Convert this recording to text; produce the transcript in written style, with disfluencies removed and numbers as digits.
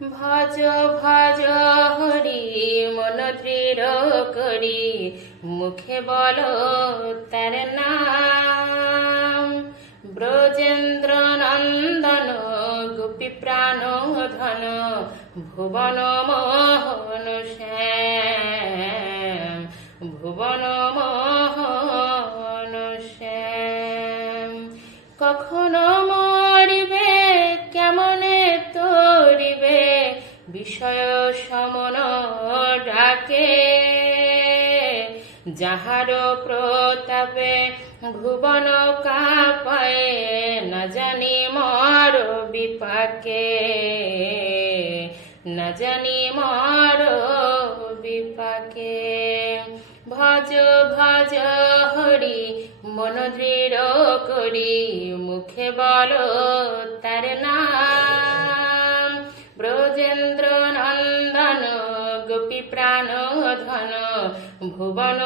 ভজ ভজ হরি মন দৃঢ় করি মুখে বলো তার নাম। ব্রজেন্দ্র নন্দন গোপী প্রাণ ধন ভুবন মোহন শ্যাম, ভুবন মোহন শ্যাম। কখনো মরিবে কেমনে তরিবে বিষয় সমন ডাকে, যাহার প্রতাপে ভুবন কাঁপায় না জানি মর বিপাকে, না জানি মর বিপাকে। ভজ ভজ হরি মন দৃঢ় করি মুখে বলো তার নাম। ব্রজেন্দ্র নন্দন গোপী প্রাণ ধন ভুবন